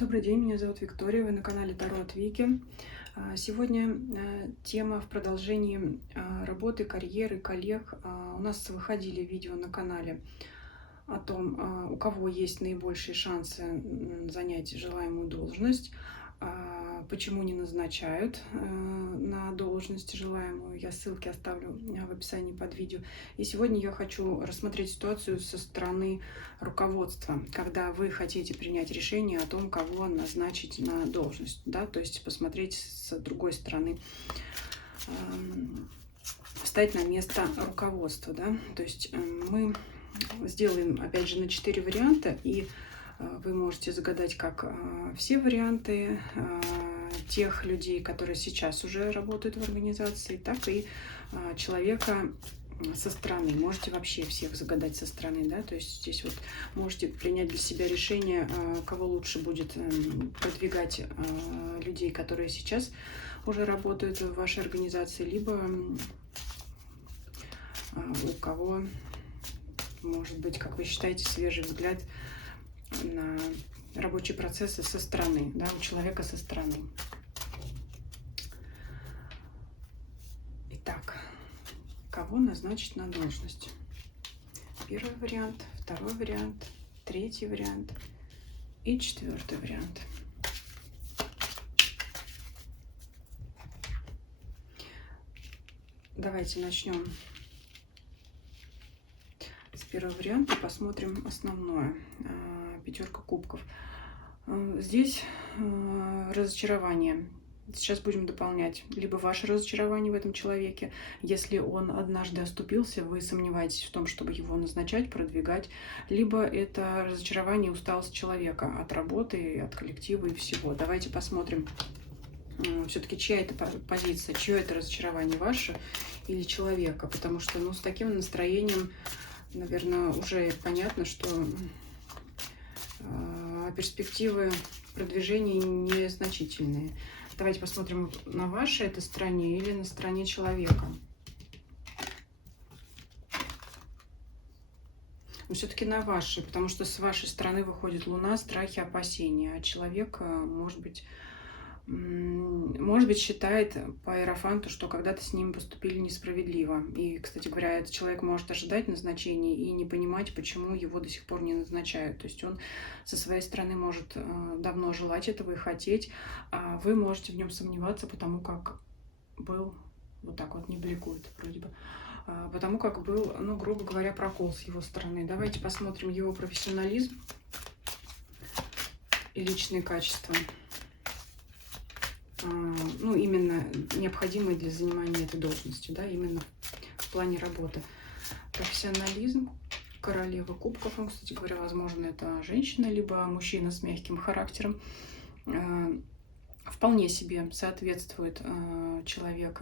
Добрый день, меня зовут Виктория, вы на канале Таро от Вики. Сегодня тема в продолжении работы, карьеры, коллег. У нас выходили видео на канале о том, у кого есть наибольшие шансы занять желаемую должность, почему не назначают на должность желаемую. Я ссылки оставлю в описании под видео. И сегодня я хочу рассмотреть ситуацию со стороны руководства, когда вы хотите принять решение о том, кого назначить на должность, да, то есть посмотреть с другой стороны, встать на место руководства, да, то есть мы сделаем, опять же, на 4 варианта, и вы можете загадать как все варианты тех людей, которые сейчас уже работают в организации, так и человека со стороны. Можете вообще всех загадать со стороны, да, то есть здесь вот можете принять для себя решение, кого лучше будет продвигать людей, которые сейчас уже работают в вашей организации, либо у кого, может быть, как вы считаете, свежий взгляд на рабочие процессы со стороны, да, у человека со стороны. Итак, кого назначить на должность? Первый вариант, второй вариант, третий вариант и четвертый вариант. Давайте начнем с первого варианта, посмотрим основное. Пятерка кубков. Здесь разочарование. Сейчас будем дополнять либо ваше разочарование в этом человеке, если он однажды оступился, вы сомневаетесь в том, чтобы его назначать, продвигать, либо это разочарование, усталость человека от работы, от коллектива и всего. Давайте посмотрим, все-таки чья это позиция, чье это разочарование, ваше или человека, потому что, ну, с таким настроением, наверное, уже понятно, что перспективы продвижения незначительные. Давайте посмотрим, на вашей этой стороне или на стороне человека. Но все-таки на вашей, потому что с вашей стороны выходит Луна, страхи, опасения, а человек, может быть, считает по иерофанту, что когда-то с ним поступили несправедливо. И, кстати говоря, этот человек может ожидать назначения и не понимать, почему его до сих пор не назначают. То есть он со своей стороны может давно желать этого и хотеть, а вы можете в нем сомневаться, потому как был, вот так вот не бликует вроде бы, потому как был, ну, грубо говоря, прокол с его стороны. Давайте посмотрим его профессионализм и личные качества. Ну, именно необходимые для занимания этой должности, да, именно в плане работы. Профессионализм, королева кубков, ну, кстати говоря, возможно, это женщина, либо мужчина с мягким характером. Вполне себе соответствует человек,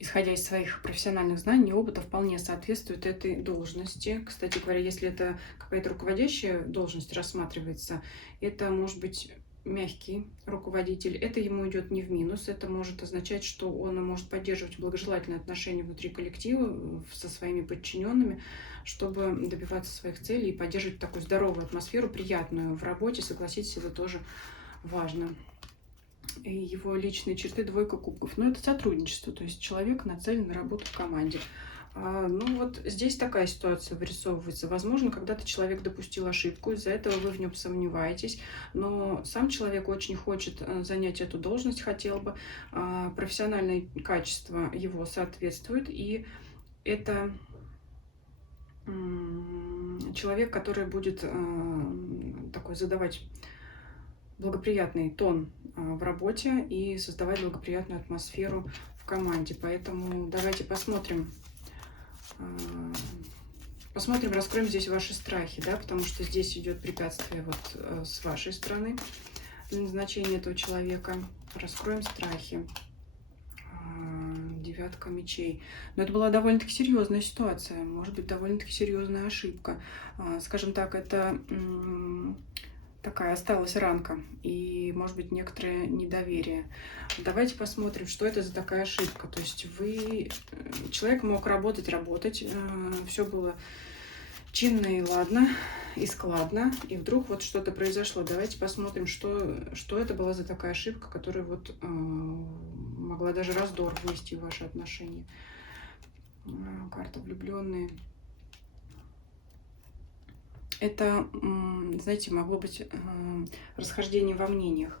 исходя из своих профессиональных знаний и опыта, вполне соответствует этой должности. Кстати говоря, если это какая-то руководящая должность рассматривается, это может быть мягкий руководитель, это ему идет не в минус, это может означать, что он может поддерживать благожелательные отношения внутри коллектива со своими подчиненными, чтобы добиваться своих целей и поддерживать такую здоровую атмосферу, приятную в работе. Согласитесь, это тоже важно. И его личные черты — двойка кубков. Но это сотрудничество, то есть человек нацелен на работу в команде. Ну вот здесь такая ситуация вырисовывается. Возможно, когда-то человек допустил ошибку, из-за этого вы в нем сомневаетесь, но сам человек очень хочет занять эту должность, хотел бы. Профессиональные качества его соответствуют, и это человек, который будет такой задавать благоприятный тон в работе и создавать благоприятную атмосферу в команде. Поэтому давайте посмотрим, раскроем здесь ваши страхи, да, потому что здесь идет препятствие вот с вашей стороны для назначения этого человека. Раскроем страхи. Девятка мечей. Но это была довольно-таки серьезная ситуация, может быть, довольно-таки серьезная ошибка. Скажем так, это такая осталась ранка и, может быть, некоторое недоверие. Давайте посмотрим, что это за такая ошибка. То есть человек мог работать, все было чинно и ладно, и складно, и вдруг вот что-то произошло. Давайте посмотрим, что это была за такая ошибка, которая вот могла даже раздор внести в ваши отношения. Карта влюбленные. Это, знаете, могло быть расхождение во мнениях.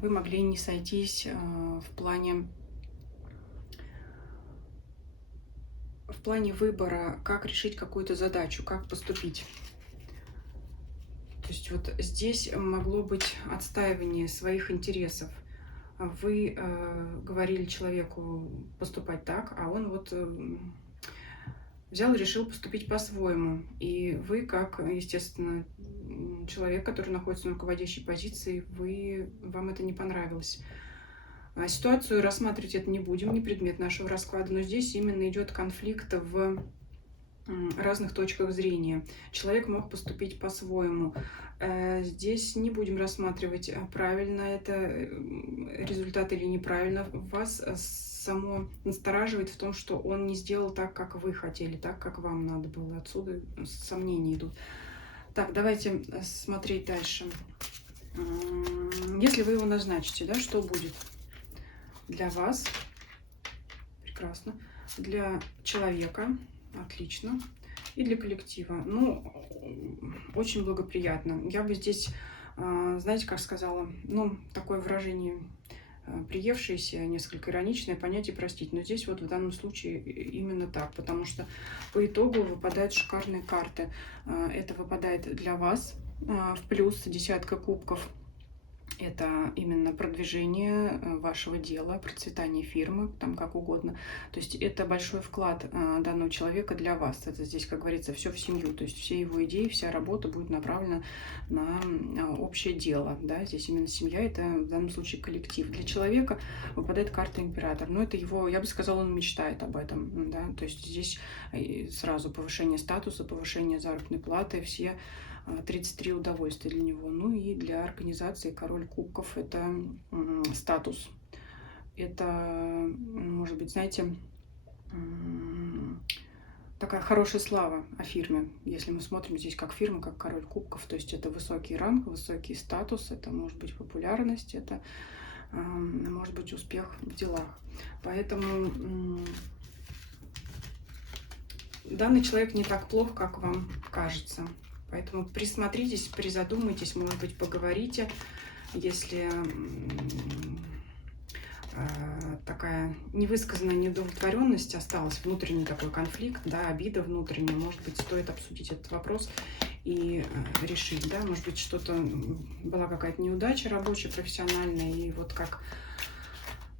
Вы могли не сойтись в плане выбора, как решить какую-то задачу, как поступить. То есть вот здесь могло быть отстаивание своих интересов. Вы говорили человеку поступать так, а он вот взял и решил поступить по-своему. И вы, как, естественно, человек, который находится на руководящей позиции, вам это не понравилось. Ситуацию рассматривать это не будем, не предмет нашего расклада, но здесь именно идет конфликт в разных точках зрения. Человек мог поступить по-своему. Здесь не будем рассматривать, правильно это результат или неправильно. Вас само настораживает в том, что он не сделал так, как вы хотели, так, как вам надо было. Отсюда сомнения идут. Так, давайте смотреть дальше. Если вы его назначите, да, что будет для вас? Прекрасно. Для человека отлично. И для коллектива. Ну, очень благоприятно. Я бы здесь, знаете, как сказала, ну, такое выражение приевшееся, несколько ироничное, понятие простить. Но здесь вот в данном случае именно так, потому что по итогу выпадают шикарные карты. Это выпадает для вас в плюс десятка кубков. Это именно продвижение вашего дела, процветание фирмы, там как угодно. То есть это большой вклад данного человека для вас. Это здесь, как говорится, все в семью. То есть все его идеи, вся работа будет направлена на общее дело. Да? Здесь именно семья, это в данном случае коллектив. Для человека выпадает карта император. Но это его, я бы сказала, он мечтает об этом. Да? То есть здесь сразу повышение статуса, повышение заработной платы, все 33 удовольствия для него. Ну и для организации король кубков это статус. Это, может быть, знаете, такая хорошая слава о фирме. Если мы смотрим здесь как фирма, как король кубков, то есть это высокий ранг, высокий статус, это может быть популярность, это может быть успех в делах. Поэтому данный человек не так плох, как вам кажется. Поэтому присмотритесь, призадумайтесь, может быть, поговорите, если такая невысказанная неудовлетворенность осталась, внутренний такой конфликт, да, обида внутренняя, может быть, стоит обсудить этот вопрос и решить, да, может быть, что-то была какая-то неудача рабочая, профессиональная, и вот как,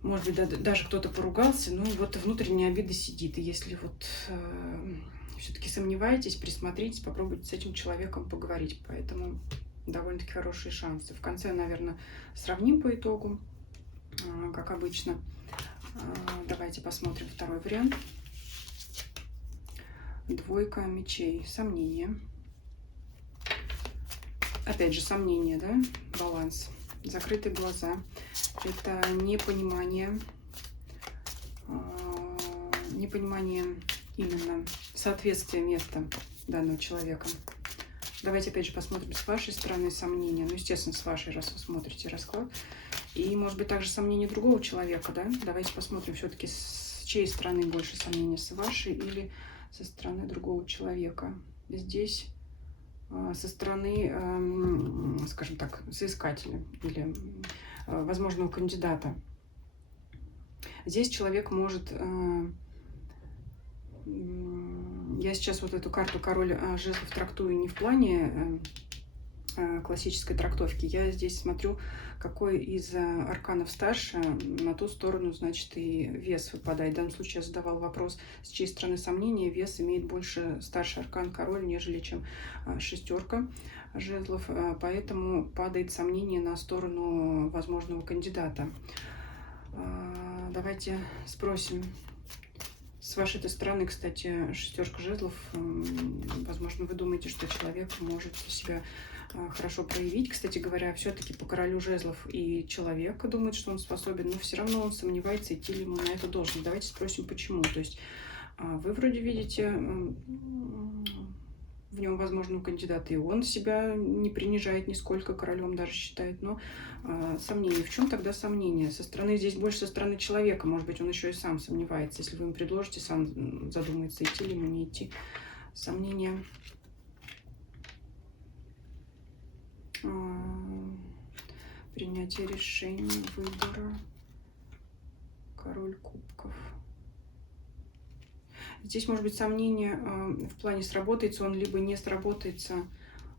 может быть, даже кто-то поругался, ну и вот внутренняя обида сидит, и если вот все-таки сомневаетесь, присмотритесь, попробуйте с этим человеком поговорить. Поэтому довольно-таки хорошие шансы. В конце, наверное, сравним по итогу, как обычно. Давайте посмотрим второй вариант. Двойка мечей. Сомнения. Опять же, сомнения, да? Баланс. Закрытые глаза. Это непонимание. Непонимание именно соответствие места данного человека. Давайте опять же посмотрим с вашей стороны сомнения. Ну, естественно, с вашей, раз вы смотрите расклад. И, может быть, также сомнения другого человека, да? Давайте посмотрим все-таки, с чьей стороны больше сомнения, с вашей или со стороны другого человека. Здесь со стороны, скажем так, соискателя или возможного кандидата. Здесь человек может... Я сейчас вот эту карту король жезлов трактую не в плане классической трактовки. Я здесь смотрю, какой из арканов старше, на ту сторону, значит, и вес выпадает. В данном случае я задавала вопрос, с чьей стороны сомнения, вес имеет больше старший аркан король, нежели чем шестерка жезлов, поэтому падает сомнение на сторону возможного кандидата. Давайте спросим. С вашей стороны, кстати, шестерка жезлов, возможно, вы думаете, что человек может себя хорошо проявить. Кстати говоря, все-таки по королю жезлов и человек думает, что он способен, но все равно он сомневается, идти ли ему на эту должность. Давайте спросим, почему. То есть вы вроде видите в нем, возможно, у кандидата, и он себя не принижает нисколько, королем даже считает, но сомнения. В чем тогда сомнения? Со стороны, здесь больше со стороны человека, может быть, он еще и сам сомневается. Если вы ему предложите, сам задумается, идти ли ему, не идти. Сомнения. Принятие решений, выбора. Король кубков. Здесь может быть сомнение в плане, сработается он, либо не сработается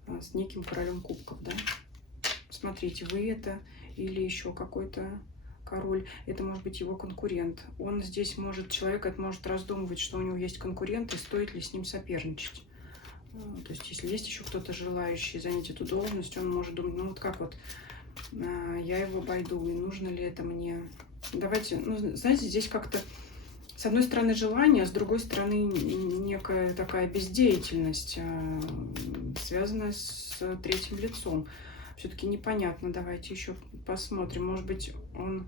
с неким королем кубков, да? Смотрите, вы это или еще какой-то король, это может быть его конкурент. Он здесь может, человек это может раздумывать, что у него есть конкурент, и стоит ли с ним соперничать. То есть, если есть еще кто-то желающий занять эту должность, он может думать, ну вот как вот, я его обойду, и нужно ли это мне. Давайте, ну, знаете, здесь как-то с одной стороны желание, а с другой стороны некая такая бездеятельность, связанная с третьим лицом. Все-таки непонятно. Давайте еще посмотрим. Может быть, он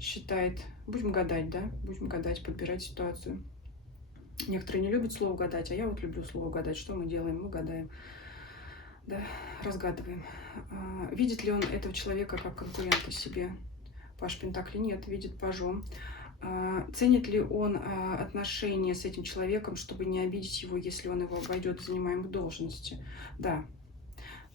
считает... Будем гадать, да? Будем гадать, подбирать ситуацию. Некоторые не любят слово гадать, а я вот люблю слово гадать. Что мы делаем? Мы гадаем. Да, разгадываем. Видит ли он этого человека как конкурента себе? Паж Пентаклей нет, видит пажом. Ценит ли он отношения с этим человеком, чтобы не обидеть его, если он его обойдет в занимаемой должности? Да,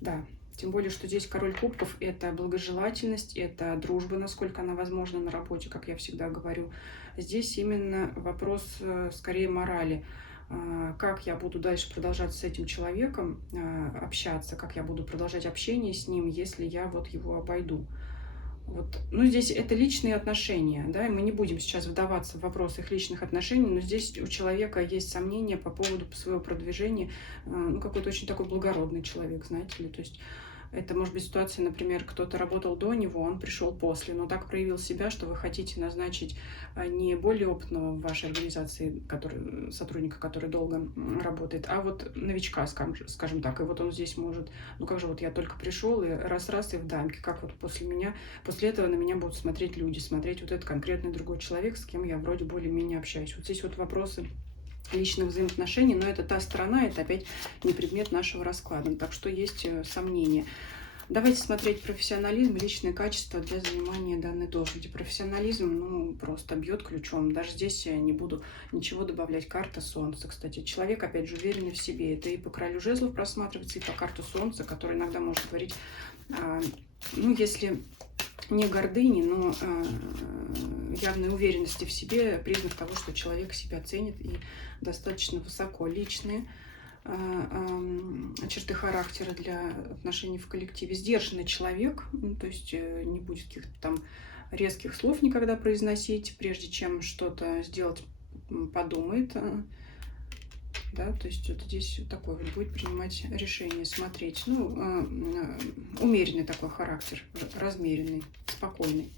да. Тем более, что здесь король кубков – это благожелательность, это дружба, насколько она возможна на работе, как я всегда говорю. Здесь именно вопрос скорее морали. Как я буду дальше продолжать с этим человеком общаться, как я буду продолжать общение с ним, если я вот его обойду. Вот. Ну, здесь это личные отношения, да, и мы не будем сейчас вдаваться в вопрос их личных отношений, но здесь у человека есть сомнения по поводу своего продвижения, ну, какой-то очень такой благородный человек, знаете ли, то есть это может быть ситуация, например, кто-то работал до него, он пришел после, но так проявил себя, что вы хотите назначить не более опытного в вашей организации сотрудника, который долго работает, а вот новичка, скажем так. И вот он здесь может, ну как же вот я только пришел, и раз-раз и в дамке, как вот после этого на меня будут смотреть люди, смотреть вот этот конкретный другой человек, с кем я вроде более-менее общаюсь. Вот здесь вот вопросы личных взаимоотношений, но это та сторона, это опять не предмет нашего расклада, так что есть сомнения. Давайте смотреть профессионализм, личные качества для занимания данной должности. Профессионализм, ну, просто бьет ключом. Даже здесь я не буду ничего добавлять. Карта Солнца, кстати. Человек, опять же, уверенный в себе. Это и по королю жезлов просматривается, и по карту Солнца, который иногда может говорить, ну, если не гордыни, но явной уверенности в себе, признак того, что человек себя ценит и достаточно высоко. Личные черты характера для отношений в коллективе. Сдержанный человек, ну, то есть не будет каких-то там резких слов никогда произносить, прежде чем что-то сделать, подумает. Да, то есть вот здесь такой вот будет принимать решение, смотреть. Ну, умеренный такой характер, размеренный, спокойный.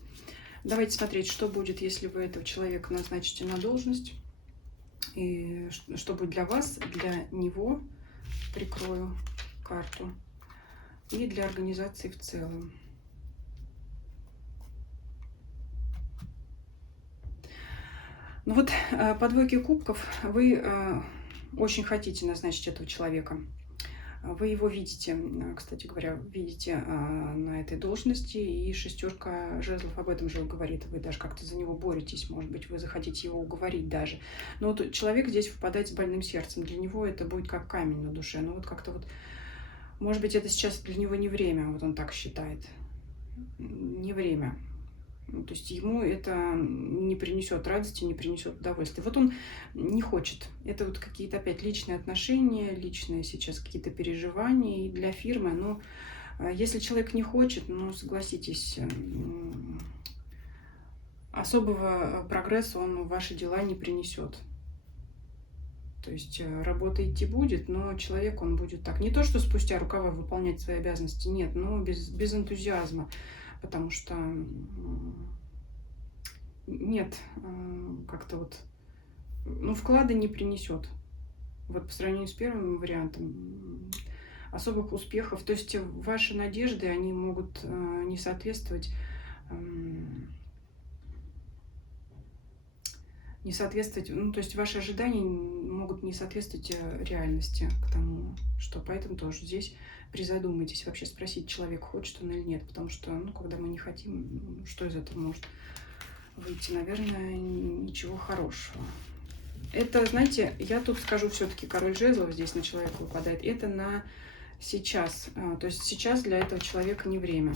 Давайте смотреть, что будет, если вы этого человека назначите на должность. И что будет для вас, для него. Прикрою карту. И для организации в целом. Ну вот, по двойке кубков вы очень хотите назначить этого человека. Вы его видите, кстати говоря, видите на этой должности, и шестерка жезлов об этом же говорит. Вы даже как-то за него боретесь, может быть, вы захотите его уговорить даже. Но вот человек здесь впадает с больным сердцем. Для него это будет как камень на душе. Ну вот как-то вот, может быть, это сейчас для него не время, вот он так считает. Не время. То есть ему это не принесет радости, не принесет удовольствия. Вот он не хочет. Это вот какие-то опять личные отношения, личные сейчас какие-то переживания и для фирмы. Но если человек не хочет, ну, согласитесь, особого прогресса он в ваши дела не принесет. То есть работа идти будет, но человек он будет так. Не то, что спустя рукава выполнять свои обязанности, нет, но без энтузиазма. Потому что нет, как-то вот, ну, вклада не принесет. Вот по сравнению с первым вариантом особых успехов. То есть ваши надежды, они могут не соответствовать не соответствовать, ну, то есть ваши ожидания могут не соответствовать реальности к тому, что поэтому тоже здесь призадумайтесь, вообще спросить человека, хочет он или нет, потому что, ну, когда мы не хотим, что из этого может выйти, наверное, ничего хорошего. Это, знаете, я тут скажу все-таки король жезлов здесь на человека выпадает, это на сейчас, то есть сейчас для этого человека не время.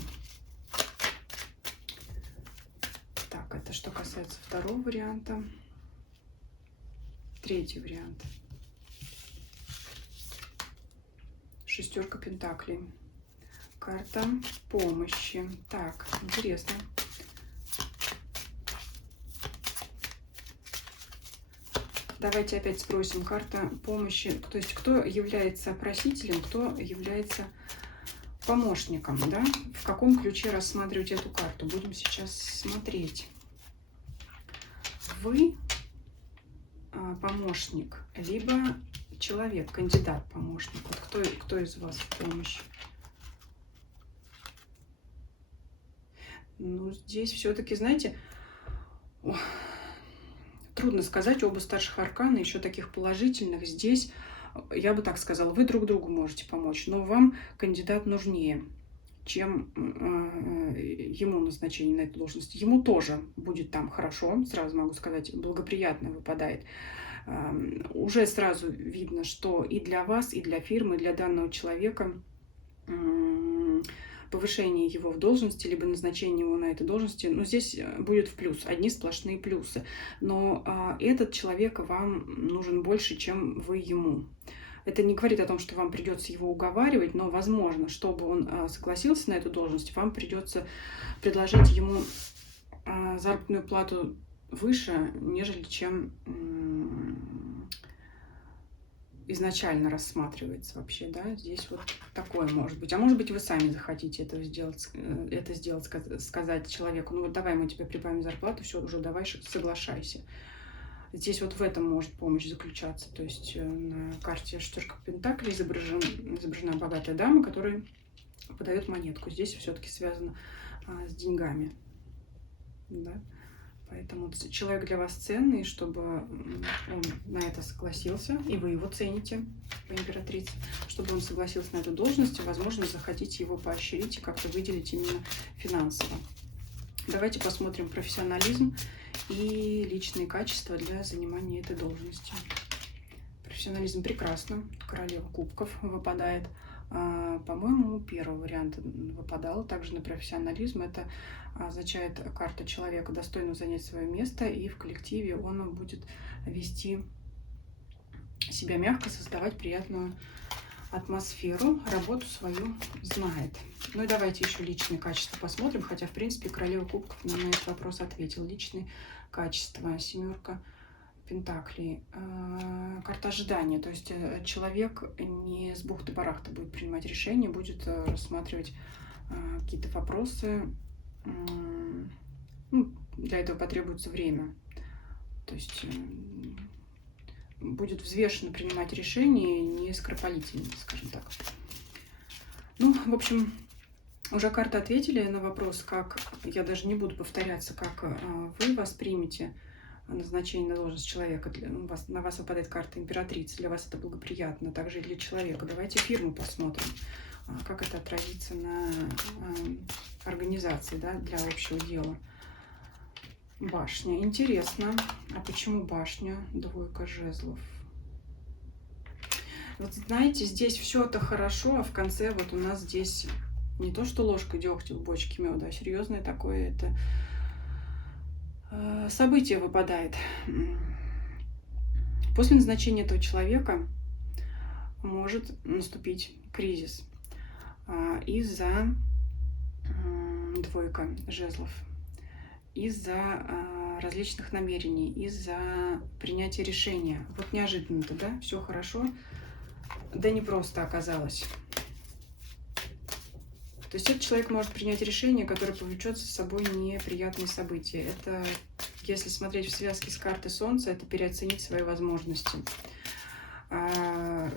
Так, это что касается второго варианта. Третий вариант. Шестерка пентаклей. Карта помощи. Так, интересно. Давайте опять спросим. Карта помощи. То есть кто является просителем, кто является помощником, да? В каком ключе рассматривать эту карту? Будем сейчас смотреть. Вы помощник, либо человек, кандидат помощник. Вот кто из вас в помощи? Ну, здесь все-таки, знаете, трудно сказать, оба старших аркана, еще таких положительных. Здесь, я бы так сказала, вы друг другу можете помочь, но вам кандидат нужнее, чем ему назначение на эту должность. Ему тоже будет там хорошо, сразу могу сказать, благоприятно выпадает. Уже сразу видно, что и для вас, и для фирмы, и для данного человека повышение его в должности, либо назначение его на этой должности, ну, здесь будет в плюс, одни сплошные плюсы. Но этот человек вам нужен больше, чем вы ему. Это не говорит о том, что вам придется его уговаривать, но, возможно, чтобы он согласился на эту должность, вам придется предложить ему заработную плату выше, нежели чем изначально рассматривается вообще, да, здесь вот такое может быть. А может быть, вы сами захотите это сделать, сказать человеку, ну вот давай мы тебе прибавим зарплату, все, уже давай соглашайся. Здесь вот в этом может помощь заключаться. То есть на карте шестерка пентаклей изображена богатая дама, которая подает монетку. Здесь все-таки связано с деньгами, да? Поэтому человек для вас ценный, чтобы он на это согласился, и вы его цените, по императрице, чтобы он согласился на эту должность, и, возможно, захотите его поощрить и как-то выделить именно финансово. Давайте посмотрим профессионализм и личные качества для занимания этой должности. Профессионализм прекрасно, королева кубков выпадает. По-моему, первый вариант выпадал также на профессионализм. Это означает карта человека, достойного занять свое место, и в коллективе он будет вести себя мягко, создавать приятную атмосферу, работу свою знает. Ну и давайте еще личные качества посмотрим, хотя, в принципе, королева кубков на этот вопрос ответил. Личные качества, семерка пентаклей, карта ожидания, то есть человек не с бухты-барахта будет принимать решения, будет рассматривать какие-то вопросы, ну, для этого потребуется время, то есть будет взвешенно принимать решения, не скоропалительно, скажем так. Ну, в общем, уже карты ответили на вопрос, как, я даже не буду повторяться, как вы воспримете назначение на должность человека. На вас выпадает карта императрицы, для вас это благоприятно, также и для человека. Давайте фирму посмотрим, как это отразится на организации, да, для общего дела. Башня. Интересно. А почему башня? Двойка жезлов. Вот знаете, здесь все это хорошо, а в конце вот у нас здесь не то, что ложка дегтя в бочке меда, а серьезное такое это событие выпадает. После назначения этого человека может наступить кризис из-за двойка жезлов, из-за различных намерений, из-за принятия решения. Вот неожиданно-то, да, все хорошо, да не просто оказалось. То есть этот человек может принять решение, которое повлечет за собой неприятные события. Это, если смотреть в связке с картой Солнца, это переоценить свои возможности.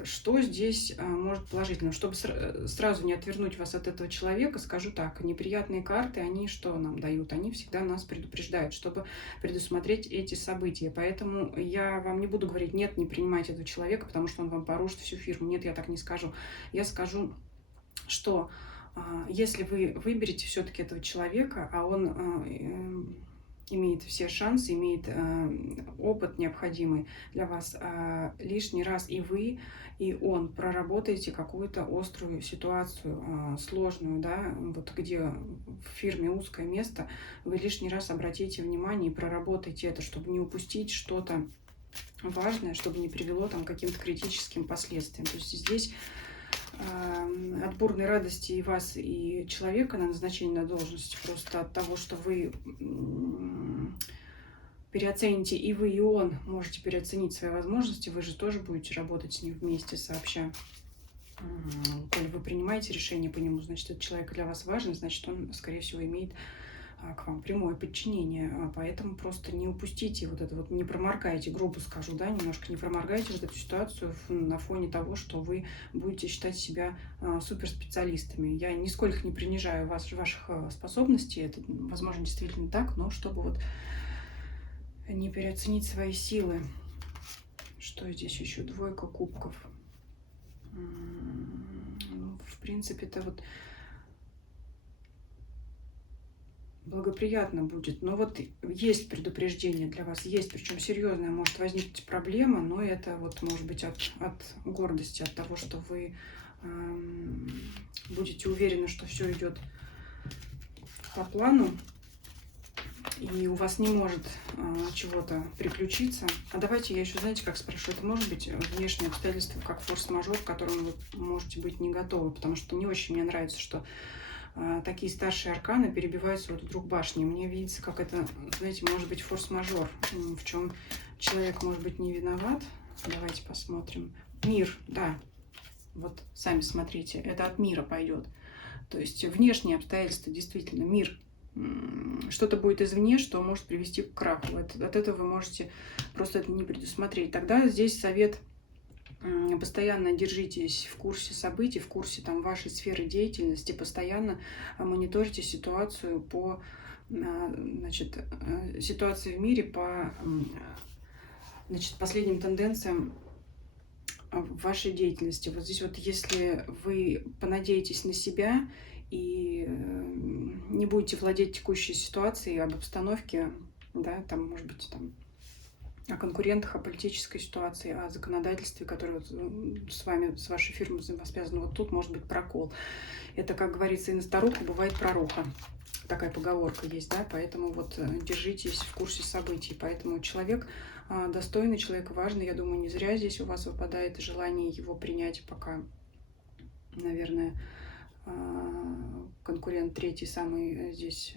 Что здесь может положительно? Чтобы сразу не отвернуть вас от этого человека, скажу так, неприятные карты, они что нам дают? Они всегда нас предупреждают, чтобы предусмотреть эти события. Поэтому я вам не буду говорить, нет, не принимайте этого человека, потому что он вам порушит всю фирму. Нет, я так не скажу. Я скажу, что если вы выберете все-таки этого человека, а он имеет все шансы, имеет опыт необходимый для вас, лишний раз и вы, и он проработаете какую-то острую ситуацию, сложную, да, вот где в фирме узкое место, вы лишний раз обратите внимание и проработайте это, чтобы не упустить что-то важное, чтобы не привело там к каким-то критическим последствиям. То есть здесь от бурной радости и вас, и человека на назначение на должность, просто от того, что вы переоцените, и вы, и он можете переоценить свои возможности, вы же тоже будете работать с ним вместе, сообща. Коль вы принимаете решение по нему, значит, этот человек для вас важен, значит, он, скорее всего, имеет к вам прямое подчинение, поэтому просто не упустите вот это вот, не проморгайте, грубо скажу, да, немножко не проморгайте вот эту ситуацию на фоне того, что вы будете считать себя суперспециалистами. Я нисколько не принижаю ваших способностей, это, возможно, действительно так, но чтобы вот не переоценить свои силы. Что здесь еще? Двойка кубков. В принципе, это вот благоприятно будет. Но вот есть предупреждение для вас, есть, причем серьезная может возникнуть проблема, но это вот может быть от гордости, от того, что вы будете уверены, что все идет по плану, и у вас не может чего-то приключиться. А давайте я еще, знаете, как спрошу, это может быть внешние обстоятельства, как форс-мажор, к которому вы можете быть не готовы, потому что не очень мне нравится, что такие старшие арканы перебиваются вот вдруг башни. Мне видится, как это, знаете, может быть форс-мажор, в чем человек может быть не виноват. Давайте посмотрим. Мир, да, вот сами смотрите, это от мира пойдет. То есть внешние обстоятельства, действительно, мир. Что-то будет извне, что может привести к краху. От этого вы можете просто это не предусмотреть. Тогда здесь совет: постоянно держитесь в курсе событий, в курсе там вашей сферы деятельности, постоянно мониторите ситуацию по, значит, ситуации в мире, по, значит, последним тенденциям в вашей деятельности. Вот здесь вот, если вы понадеетесь на себя и не будете владеть текущей ситуацией, об обстановке, да, там, может быть, там, о конкурентах, о политической ситуации, о законодательстве, которое с вами, с вашей фирмой взаимосвязано, вот тут может быть прокол. Это, как говорится, и на старуху бывает пророха. Такая поговорка есть, да, поэтому вот держитесь в курсе событий. Поэтому человек достойный, человек важный, я думаю, не зря здесь у вас выпадает желание его принять, пока, наверное, конкурент третий самый здесь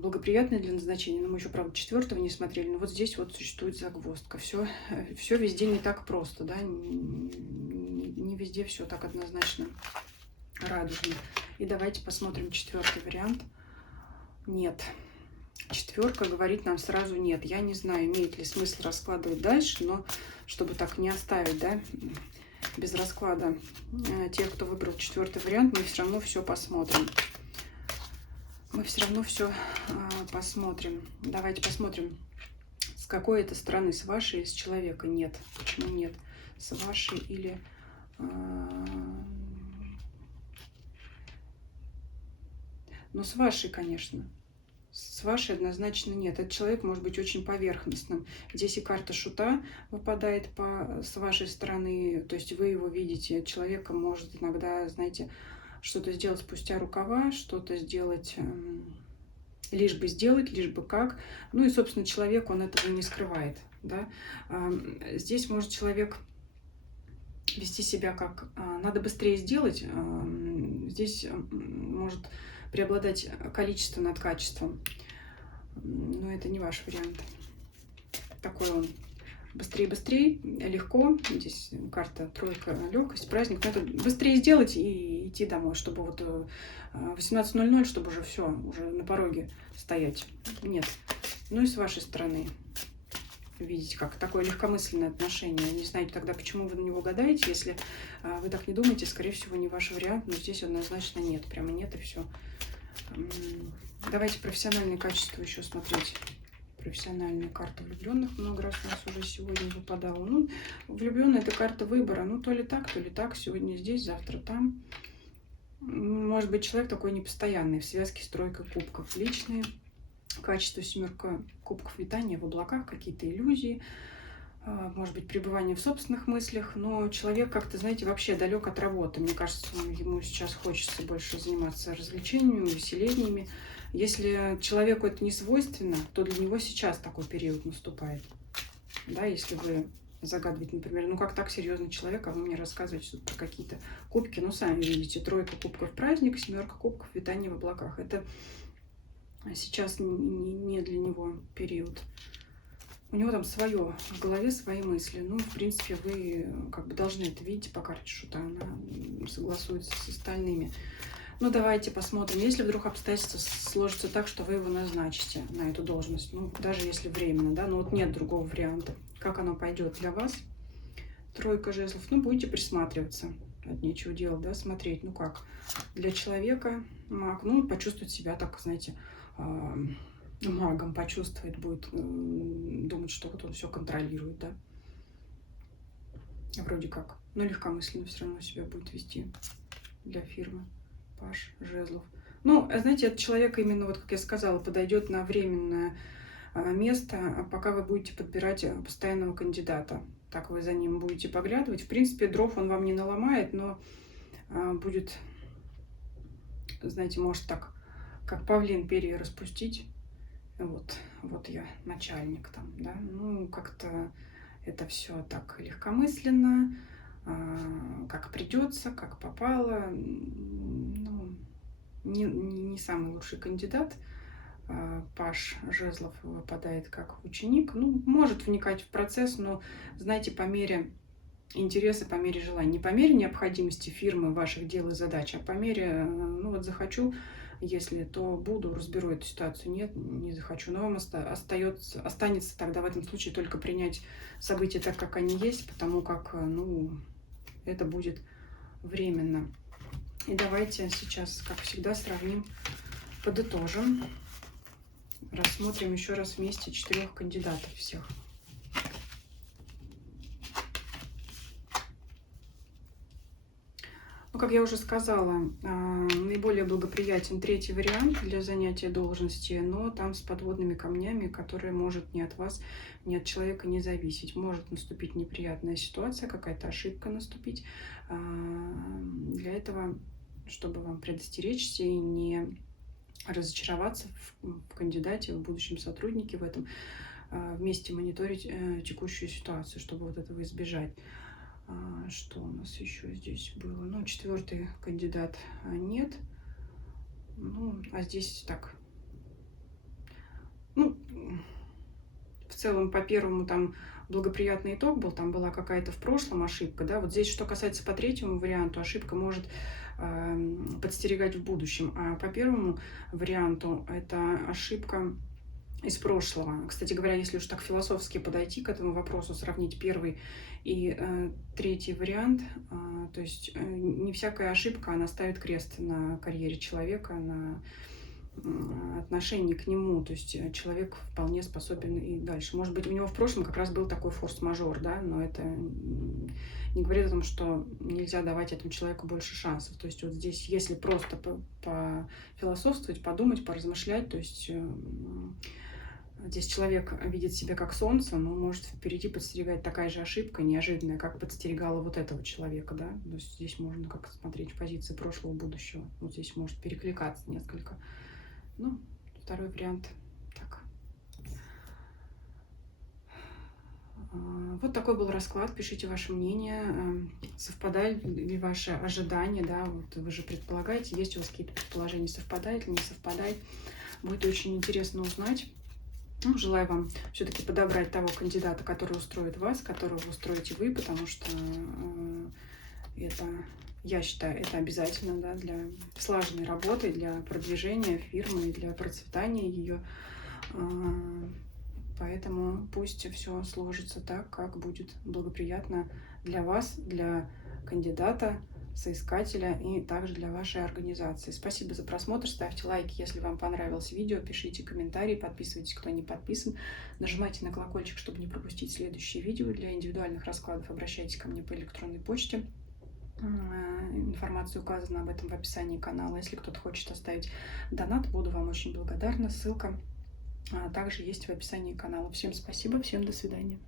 благоприятный для назначения, но мы еще, правда, четвертого не смотрели, но вот здесь вот существует загвоздка. Все везде не так просто, да, не везде все так однозначно радужно. И давайте посмотрим четвертый вариант. Нет. Четверка говорит нам сразу нет. Я не знаю, имеет ли смысл раскладывать дальше, но чтобы так не оставить, да, без расклада тех, кто выбрал четвертый вариант, мы все равно все посмотрим. Мы все равно все посмотрим. Давайте посмотрим, с какой это стороны, с вашей или с человека. Нет. Почему нет? С вашей или... Ну, с вашей, конечно. С вашей однозначно нет. Этот человек может быть очень поверхностным. Здесь и карта шута выпадает с вашей стороны. То есть вы его видите. Человека может иногда, знаете, что-то сделать спустя рукава, что-то сделать, лишь бы сделать, лишь бы как. Ну и, собственно, человек, он этого не скрывает. Да? Здесь может человек вести себя как надо быстрее сделать. Здесь может преобладать количество над качеством. Но это не ваш вариант. Такой он. Быстрее, легко. Здесь карта тройка, легкость, праздник. Надо быстрее сделать и идти домой, чтобы вот 18:00, чтобы уже все, уже на пороге стоять. Нет. Ну и с вашей стороны. видите, как такое легкомысленное отношение. Не знаете тогда, почему вы на него гадаете. Если вы так не думаете, скорее всего, не ваш вариант, но здесь однозначно нет. Прямо нет и все. Давайте профессиональные качества еще смотреть. Профессиональная карта влюбленных много раз у нас уже сегодня выпадала. Ну, влюбленная — это карта выбора. Ну, то ли так, то ли так. Сегодня здесь, завтра там. Может быть, человек такой непостоянный, в связке с тройкой кубков. Личные качества: семерка кубков, витание в облаках, какие-то иллюзии, может быть, пребывание в собственных мыслях. Но человек как-то, знаете, вообще далек от работы. Мне кажется, ему сейчас хочется больше заниматься развлечениями, веселениями. Если человеку это не свойственно, то для него сейчас такой период наступает. Да, если вы загадываете, например, ну как так серьезный человек, а вы мне рассказываете тут про какие-то кубки. Ну, сами видите, тройка кубков праздник, семерка кубков витание в облаках. Это сейчас не для него период. У него там свое в голове, свои мысли. Ну, в принципе, вы как бы должны это видеть по карте Шута. Она согласуется с остальными. Ну, давайте посмотрим. Если вдруг обстоятельства сложатся так, что вы его назначите на эту должность, ну, даже если временно, да, но вот нет другого варианта, как оно пойдет для вас? Тройка жезлов. Ну, будете присматриваться. От нечего делать, да, смотреть. Ну, как для человека маг, ну, почувствовать себя так, знаете, магом почувствует, будет думать, что вот он все контролирует, да. Вроде как. Но легкомысленно все равно себя будет вести для фирмы. Паж жезлов. Ну, знаете, этот человек именно, вот как я сказала, подойдет на временное место, пока вы будете подбирать постоянного кандидата. Так вы за ним будете поглядывать. В принципе, дров он вам не наломает, но будет, знаете, может так, как павлин, перья распустить. Вот я начальник там, да. Ну, как-то это все так легкомысленно, как придется, как попало. Ну, не самый лучший кандидат. Паж жезлов выпадает как ученик. Ну, может вникать в процесс, но, знаете, по мере интереса, по мере желания. Не по мере необходимости фирмы, ваших дел и задач, а по мере, ну вот захочу, если, то буду, разберу эту ситуацию. Нет, не захочу. Но вам останется тогда в этом случае только принять события так, как они есть, потому как, ну, это будет временно. И давайте сейчас, как всегда, сравним, подытожим. Рассмотрим еще раз вместе 4 кандидатов всех. Ну, как я уже сказала, наиболее благоприятен третий вариант для занятия должности, но там с подводными камнями, которые может ни от вас, ни от человека не зависеть. Может наступить неприятная ситуация, какая-то ошибка наступить. Для этого, чтобы вам предостеречься и не разочароваться в кандидате, в будущем сотруднике, в этом, вместе мониторить текущую ситуацию, чтобы вот этого избежать. Что у нас еще здесь было? Ну, 4-й кандидат нет. Ну, а здесь так. Ну, в целом, по первому там благоприятный итог был, там была какая-то в прошлом ошибка, да. Вот здесь, что касается по третьему варианту, ошибка может подстерегать в будущем. А по первому варианту это ошибка из прошлого. Кстати говоря, если уж так философски подойти к этому вопросу, сравнить первый и третий вариант, то есть не всякая ошибка, она ставит крест на карьере человека, на отношении к нему, то есть человек вполне способен и дальше. Может быть, у него в прошлом как раз был такой форс-мажор, да, но это не говорит о том, что нельзя давать этому человеку больше шансов. То есть вот здесь, если просто пофилософствовать, подумать, поразмышлять, то есть здесь человек видит себя как солнце, но может впереди подстерегать такая же ошибка неожиданная, как подстерегала вот этого человека, да. То есть здесь можно как смотреть в позиции прошлого, будущего. Вот здесь может перекликаться несколько. Ну, второй вариант. Так. Вот такой был расклад. Пишите ваше мнение. Совпадают ли ваши ожидания, да? Вот вы же предполагаете, есть у вас какие-то предположения, совпадает ли, не совпадает. Будет очень интересно узнать. Ну, желаю вам все-таки подобрать того кандидата, который устроит вас, которого устроите вы, потому что это, я считаю, это обязательно, да, для слаженной работы, для продвижения фирмы, для процветания ее. Поэтому пусть все сложится так, как будет благоприятно для вас, для кандидата, соискателя и также для вашей организации. Спасибо за просмотр. Ставьте лайки, если вам понравилось видео, пишите комментарии, подписывайтесь, кто не подписан. Нажимайте на колокольчик, чтобы не пропустить следующие видео. Для индивидуальных раскладов обращайтесь ко мне по электронной почте. Информация указана об этом в описании канала. Если кто-то хочет оставить донат, буду вам очень благодарна. Ссылка также есть в описании канала. Всем спасибо, всем до свидания.